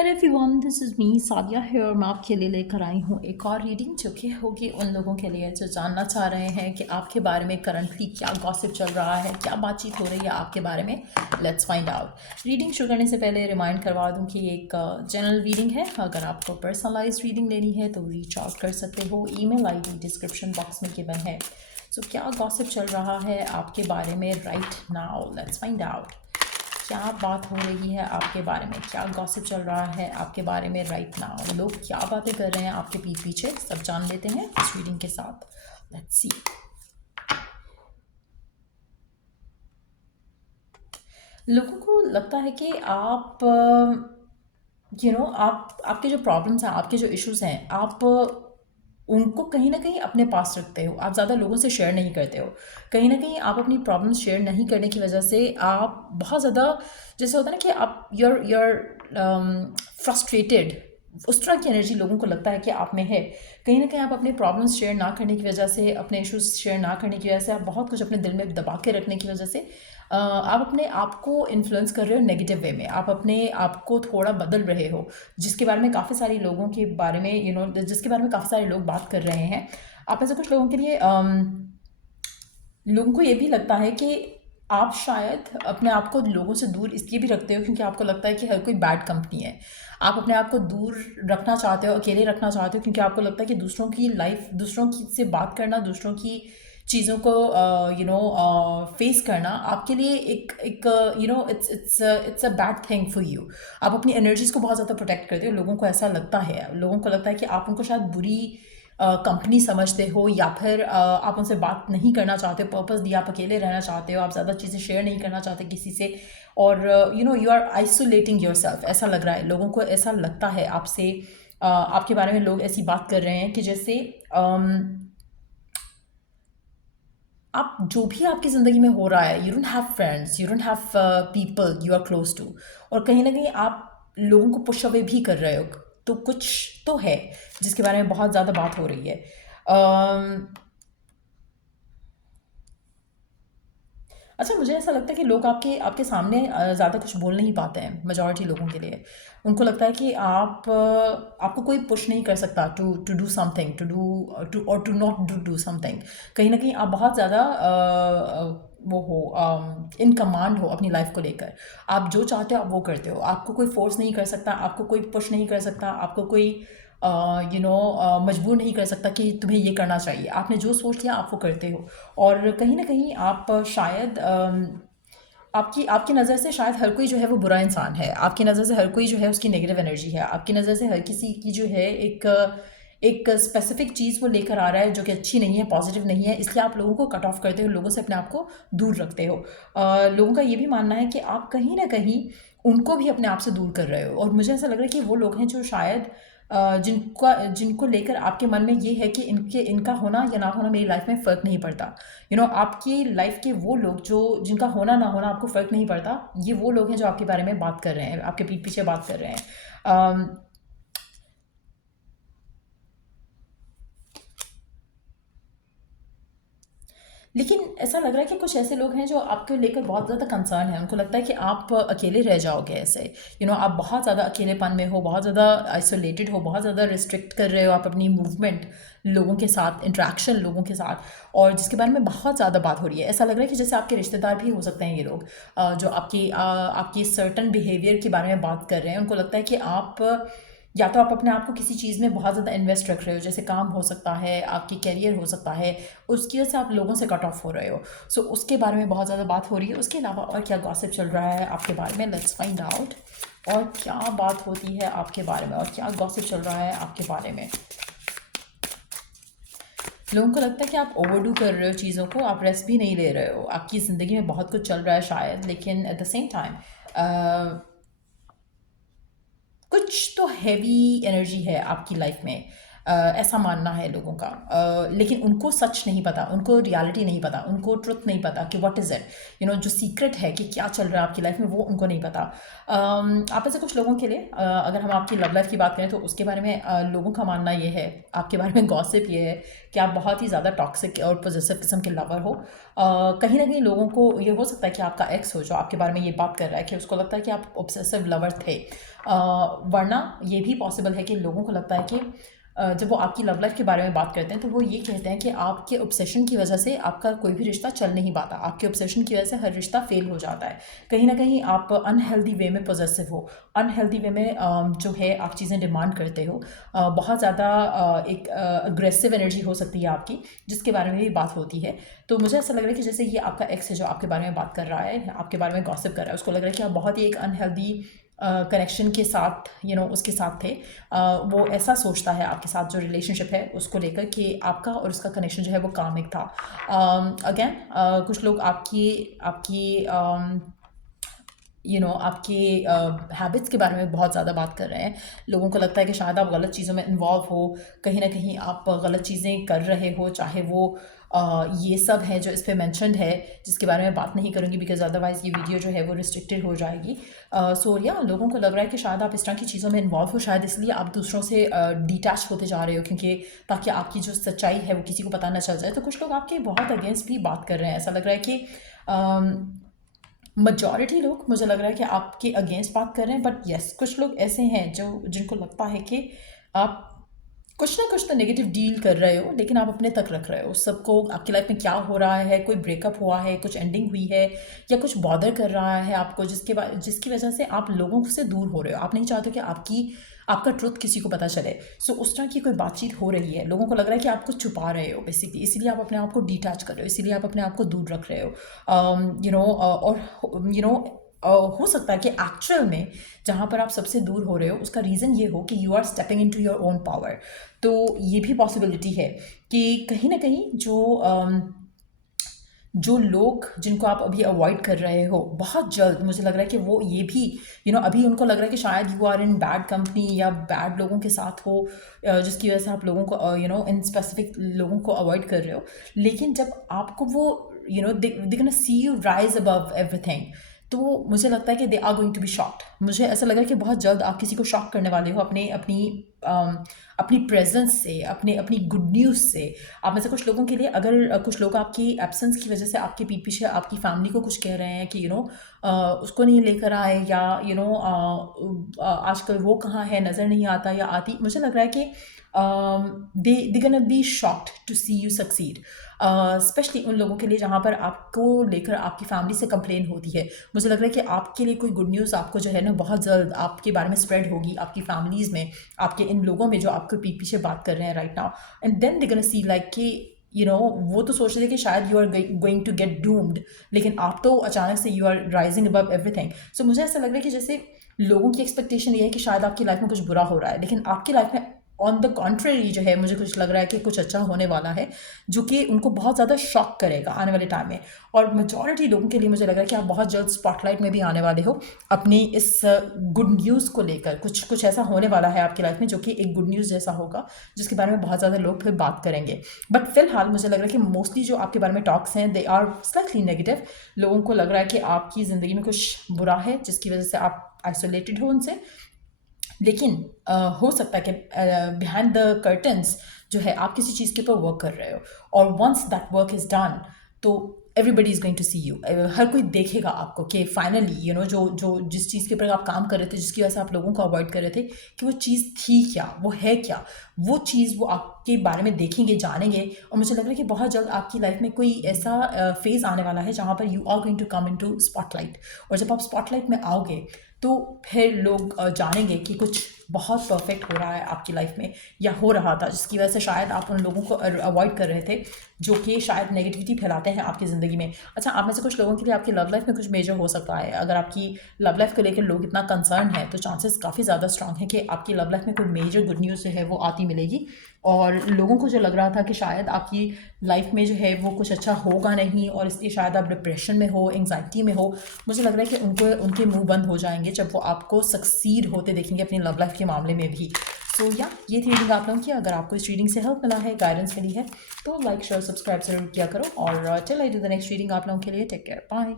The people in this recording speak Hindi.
Hello everyone, this is me Sadia है और मैं आपके लिए लेकर आई हूँ एक और रीडिंग जो कि होगी उन लोगों के लिए जो जानना चाह रहे हैं कि आपके बारे में करंटली क्या गॉसिप चल रहा है, क्या बातचीत हो रही है आपके बारे में। Let's find out. रीडिंग शुरू करने से पहले रिमाइंड करवा दूँ कि ये एक जनरल रीडिंग है। अगर आपको पर्सनलाइज रीडिंग लेनी है तो रीच आउट कर सकते हो। ईमेल आईडी डिस्क्रिप्शन बॉक्स में गिवन है। सो क्या गॉसिप चल रहा है आपके बारे में right now? Let's find out. क्या बात हो रही है आपके बारे में, क्या गॉसिप चल रहा है आपके बारे में राइट नाउ, लोग क्या बातें कर रहे हैं आपके पीठ पीछे, सब जान लेते हैं इस रीडिंग के साथ। Let's see. लोगों को लगता है कि आप आप आपके जो प्रॉब्लम्स हैं, आपके जो इश्यूज हैं, आप उनको कहीं ना कहीं अपने पास रखते हो। आप ज़्यादा लोगों से शेयर नहीं करते हो। कहीं ना कहीं आप अपनी प्रॉब्लम्स शेयर नहीं करने की वजह से आप बहुत ज़्यादा, जैसे होता है ना कि आप you're फ्रस्ट्रेटेड, उस तरह की एनर्जी लोगों को लगता है कि आप में है। कहीं ना कहीं आप अपने प्रॉब्लम्स शेयर ना करने की वजह से, अपने इश्यूज शेयर ना करने की वजह से, आप बहुत कुछ अपने दिल में दबा के रखने की वजह से आप अपने आप को इन्फ्लुएंस कर रहे हो नेगेटिव वे में। आप अपने आप को थोड़ा बदल रहे हो, जिसके बारे में काफ़ी सारे लोगों के बारे में जिसके बारे में काफ़ी सारे लोग बात कर रहे हैं। आप ऐसे कुछ लोगों के लिए लोगों को ये भी लगता है कि आप शायद अपने आप को लोगों से दूर इसलिए भी रखते हो क्योंकि आपको लगता है कि हर कोई बैड कंपनी है। आप अपने आप को दूर रखना चाहते हो, अकेले रखना चाहते हो, क्योंकि आपको लगता है कि दूसरों की लाइफ, दूसरों की से बात करना, दूसरों की चीज़ों को फेस करना आपके लिए एक एक it's a bad thing for you. आप अपनी एनर्जीज को बहुत ज़्यादा प्रोटेक्ट करते हो। लोगों को ऐसा लगता है, लोगों को लगता है कि आप उनको शायद बुरी कंपनी समझते हो, या फिर आप उनसे बात नहीं करना चाहते हो पर्पसली, आप अकेले रहना चाहते हो, आप ज़्यादा चीज़ें शेयर नहीं करना चाहते किसी से, और you are isolating yourself. ऐसा लग रहा है लोगों को, ऐसा लगता है आपसे, आपके बारे में लोग ऐसी बात कर रहे हैं कि जैसे आप जो भी आपकी ज़िंदगी में हो रहा है, you don't have friends, you don't have people you are close to, और कहीं ना कहीं आप लोगों को पुश अवे भी कर रहे हो। तो कुछ तो है जिसके बारे में बहुत ज़्यादा बात हो रही है। अच्छा, मुझे ऐसा लगता है कि लोग आपके आपके सामने ज़्यादा कुछ बोल नहीं पाते हैं मेजॉरिटी लोगों के लिए। उनको लगता है कि आपको कोई पुश नहीं कर सकता to do something, to not do something. कहीं ना कहीं आप बहुत ज़्यादा वो हो, इन कमांड हो अपनी लाइफ को लेकर। आप जो चाहते हो आप वो करते हो। आपको कोई फोर्स नहीं कर सकता, आपको कोई पुश नहीं कर सकता, आपको कोई मजबूर नहीं कर सकता कि तुम्हें ये करना चाहिए। आपने जो सोच लिया आप वो करते हो। और कहीं ना कहीं आप शायद आपकी आपकी नज़र से शायद हर कोई जो है वो बुरा इंसान है। आपकी नज़र से हर कोई जो है उसकी नेगेटिव एनर्जी है। आपकी नज़र से हर किसी की जो है एक स्पेसिफिक चीज़ वो लेकर आ रहा है जो कि अच्छी नहीं है, पॉजिटिव नहीं है, इसलिए आप लोगों को कट ऑफ करते हो, लोगों से अपने आप को दूर रखते हो। लोगों का ये भी मानना है कि आप कहीं ना कहीं उनको भी अपने आप से दूर कर रहे हो। और मुझे ऐसा लग रहा है कि वो लोग हैं जो शायद जिनको लेकर आपके मन में ये है कि इनका होना या ना होना मेरी लाइफ में फ़र्क नहीं पड़ता। आपकी लाइफ के वो लोग जो जिनका होना ना होना आपको फ़र्क नहीं पड़ता, ये वो लोग हैं जो आपके बारे में बात कर रहे हैं, आपके पीठ पीछे बात कर रहे हैं। लेकिन ऐसा लग रहा है कि कुछ ऐसे लोग हैं जो आपको लेकर बहुत ज़्यादा कंसर्न है। उनको लगता है कि आप अकेले रह जाओगे ऐसे। आप बहुत ज़्यादा अकेलेपन में हो, बहुत ज़्यादा आइसोलेटेड हो, बहुत ज़्यादा रिस्ट्रिक्ट कर रहे हो आप अपनी मूवमेंट लोगों के साथ, इंटरेक्शन लोगों के साथ, और जिसके बारे में बहुत ज़्यादा बात हो रही है। ऐसा लग रहा है कि जैसे आपके रिश्तेदार भी हो सकते हैं ये लोग, जो आपकी सर्टन बिहेवियर के बारे में बात कर रहे हैं। उनको लगता है कि आप या तो आप अपने आप को किसी चीज़ में बहुत ज़्यादा इन्वेस्ट रख रहे हो, जैसे काम हो सकता है, आपकी करियर हो सकता है, उसकी वजह से आप लोगों से कट ऑफ हो रहे हो। सो उसके बारे में बहुत ज़्यादा बात हो रही है। उसके अलावा और क्या गॉसिप चल रहा है आपके बारे में, लेट्स फाइंड आउट। और क्या बात होती है आपके बारे में, और क्या गॉसिप चल रहा है आपके बारे में। लोगों को लगता है कि आप ओवरडू कर रहे हो चीज़ों को, आप रेस्ट भी नहीं ले रहे हो, आपकी ज़िंदगी में बहुत कुछ चल रहा है शायद, लेकिन एट द सेम टाइम कुछ तो हैवी एनर्जी है आपकी लाइफ में। ऐसा मानना है लोगों का। लेकिन उनको सच नहीं पता, उनको रियलिटी नहीं पता, उनको ट्रुथ नहीं पता कि व्हाट इज़ इट, जो सीक्रेट है कि क्या चल रहा है आपकी लाइफ में, वो उनको नहीं पता। आप में से कुछ लोगों के लिए अगर हम आपकी लव लाइफ की बात करें तो उसके बारे में लोगों का मानना ये है, आपके बारे में गॉसिप ये है कि आप बहुत ही ज़्यादा टॉक्सिक और पॉजिटिव किस्म के लवर हो। कहीं ना कहीं लोगों को ये हो सकता है कि आपका एक्स हो जो आपके बारे में ये बात कर रहा है कि उसको लगता है कि आप ऑब्सेसिव लवर थे। वरना ये भी पॉसिबल है कि लोगों को लगता है कि जब वो आपकी लव लाइफ के बारे में बात करते हैं तो वो ये कहते हैं कि आपके ऑब्सेशन की वजह से आपका कोई भी रिश्ता चल नहीं पाता, आपके ऑब्सेशन की वजह से हर रिश्ता फेल हो जाता है। कहीं ना कहीं आप अनहेल्दी वे में पॉजेसिव हो, अनहेल्दी वे में जो है आप चीज़ें डिमांड करते हो। बहुत ज़्यादा एक अग्रेसिव एनर्जी हो सकती है आपकी, जिसके बारे में भी बात होती है। तो मुझे ऐसा लग रहा है कि जैसे ये आपका एक्स है जो आपके बारे में बात कर रहा है, आपके बारे में गॉसिप कर रहा है, उसको लग रहा है कि आप बहुत ही एक अनहेल्दी कनेक्शन के साथ उसके साथ थे। वो ऐसा सोचता है आपके साथ जो रिलेशनशिप है उसको लेकर कि आपका और उसका कनेक्शन जो है वो कामिक था। अगेन कुछ लोग आपकी आपकी आपके हैबिट्स के बारे में बहुत ज़्यादा बात कर रहे हैं। लोगों को लगता है कि शायद आप गलत चीज़ों में इन्वॉल्व हो, कहीं ना कहीं आप गलत चीज़ें कर रहे हो, चाहे वो ये सब है जो इस पे मेंशन्ड है, जिसके बारे में बात नहीं करूँगी बिकॉज अदरवाइज़ ये वीडियो जो है वो रिस्ट्रिक्टेड हो जाएगी। सो या लोगों को लग रहा है कि शायद आप इस तरह की चीज़ों में इन्वॉल्व हो, शायद इसलिए आप दूसरों से डिटैच होते जा रहे हो, क्योंकि ताकि आपकी जो सच्चाई है वो किसी को पता ना चल जाए। तो कुछ लोग आपके बहुत अगेंस्ट भी बात कर रहे हैं। ऐसा लग रहा है कि मेजॉरिटी लोग मुझे लग रहा है कि आपके अगेंस्ट बात कर रहे हैं, बट यस कुछ लोग ऐसे हैं जो जिनको लगता है कि आप कुछ ना कुछ तो नेगेटिव डील कर रहे हो, लेकिन आप अपने तक रख रहे हो सबको। आपकी लाइफ में क्या हो रहा है, कोई ब्रेकअप हुआ है, कुछ एंडिंग हुई है, या कुछ बॉदर कर रहा है आपको, जिसकी वजह से आप लोगों से दूर हो रहे हो। आप नहीं चाहते कि आपका ट्रुथ किसी को पता चले। सो उस तरह की कोई बातचीत हो रही है, लोगों को लग रहा है कि आप कुछ छुपा रहे हो बेसिकली, इसीलिए आप अपने आप को डिटैच कर रहे हो, इसीलिए आप अपने आप को दूर रख रहे हो। और हो सकता है कि एक्चुअल में जहाँ पर आप सबसे दूर हो रहे हो उसका रीज़न ये हो कि you are stepping into your own power. तो ये भी पॉसिबिलिटी है कि कहीं ना कहीं जो लोग जिनको आप अभी अवॉइड कर रहे हो, बहुत जल्द मुझे लग रहा है कि वो ये भी अभी उनको लग रहा है कि शायद you are in bad company या बैड लोगों के साथ हो, जिसकी वजह से आप लोगों को इन स्पेसिफिक लोगों को अवॉइड कर रहे हो। लेकिन जब आपको वो they gonna see you rise above everything, तो मुझे लगता है कि they are going to be shocked. मुझे ऐसा लग रहा है कि बहुत जल्द आप किसी को शॉक करने वाले हो अपनी प्रेजेंस से, अपनी गुड न्यूज़ से। आप में से कुछ लोगों के लिए, अगर कुछ लोग आपकी एब्सेंस की वजह से आपके पीठ पीछे आपकी फैमिली को कुछ कह रहे हैं कि उसको नहीं लेकर आए, या आजकल वो कहाँ है, नज़र नहीं आता या आती, मुझे लग रहा है कि they gonna be shocked to see you succeed. Especially उन लोगों के लिए जहाँ पर आपको लेकर आपकी फैमिली से कंप्लेन होती है। मुझे लग रहा है कि आपके लिए कोई गुड न्यूज़ आपको जो है ना बहुत जल्द आपके बारे में स्प्रेड होगी, आपकी फैमिलीज़ में, आपके इन लोगों में जो आपके पीठ पीछे बात कर रहे हैं right now. And then they gonna see like कि वो तो सोच रहे थे कि शायद you are going to get doomed, लेकिन आप तो अचानक से you are rising above everything. So मुझे ऐसा लग रहा है कि जैसे लोगों की एक्सपेक्टेशन ये है कि शायद आपकी लाइफ में कुछ बुरा हो रहा है, लेकिन आपकी लाइफ में ऑन द कॉन्ट्रेरी जो है मुझे कुछ लग रहा है कि कुछ अच्छा होने वाला है, जो कि उनको बहुत ज़्यादा शॉक करेगा आने वाले टाइम में। और मेजॉरिटी लोगों के लिए मुझे लग रहा है कि आप बहुत जल्द स्पॉटलाइट में भी आने वाले हो अपनी इस गुड न्यूज़ को लेकर। कुछ ऐसा होने वाला है आपकी लाइफ में जो कि एक गुड न्यूज़ जैसा होगा, जिसके बारे में बहुत ज़्यादा लोग फिर बात करेंगे। बट फिलहाल मुझे लग रहा है कि मोस्टली जो आपके बारे में टॉक्स हैं दे आर स्लाइटली नेगेटिव। लोगों को लग रहा है कि आपकी ज़िंदगी में कुछ बुरा है जिसकी वजह से आप आइसोलेटेड हो उनसे। लेकिन हो सकता है कि बिहाइंड द कर्टन्स जो है आप किसी चीज़ के ऊपर वर्क कर रहे हो, और once that work is done तो everybody is going to see you. हर कोई देखेगा आपको कि फाइनली जो जिस चीज़ के ऊपर आप काम कर रहे थे, जिसकी वजह से आप लोगों को अवॉइड कर रहे थे, कि वो चीज़ थी क्या, वो है क्या, वो चीज़ वो आपके बारे में देखेंगे, जानेंगे। और मुझे लग रहा है कि बहुत जल्द आपकी लाइफ में कोई ऐसा फेज़ आने वाला है जहाँ पर you are going to come into spotlight. और जब आप स्पॉटलाइट में आओगे तो फिर लोग जानेंगे कि कुछ बहुत परफेक्ट हो रहा है आपकी लाइफ में, या हो रहा था, जिसकी वजह से शायद आप उन लोगों को अवॉइड कर रहे थे जो कि शायद नेगेटिविटी फैलाते हैं आपकी ज़िंदगी में। अच्छा, आप में से कुछ लोगों के लिए आपकी लव लाइफ में कुछ मेजर हो सकता है। अगर आपकी लव लाइफ को लेकर लोग इतना कंसर्न है तो चांसेस काफ़ी ज़्यादा स्ट्रांग है कि आपकी लव लाइफ में कोई मेजर गुड न्यूज़ जो है वो आती मिलेगी। और लोगों को जो लग रहा था कि शायद आपकी लाइफ में जो है वो कुछ अच्छा होगा नहीं, और इसलिए शायद आप डिप्रेशन में हो, एंग्जाइटी में हो, मुझे लग रहा है कि उनके मुंह बंद हो जाएंगे जब वो आपको सक्सीड होते देखेंगे अपनी लव लाइफ के मामले में भी। सो या ये थी रीडिंग आप लोगों की। अगर आपको इस रीडिंग से हेल्प मिला है, गाइडेंस मिली है, तो लाइक शेयर सब्सक्राइब ज़रूर किया करो। और till I do the next reading आप लोगों के लिए टेक केयर, बाय।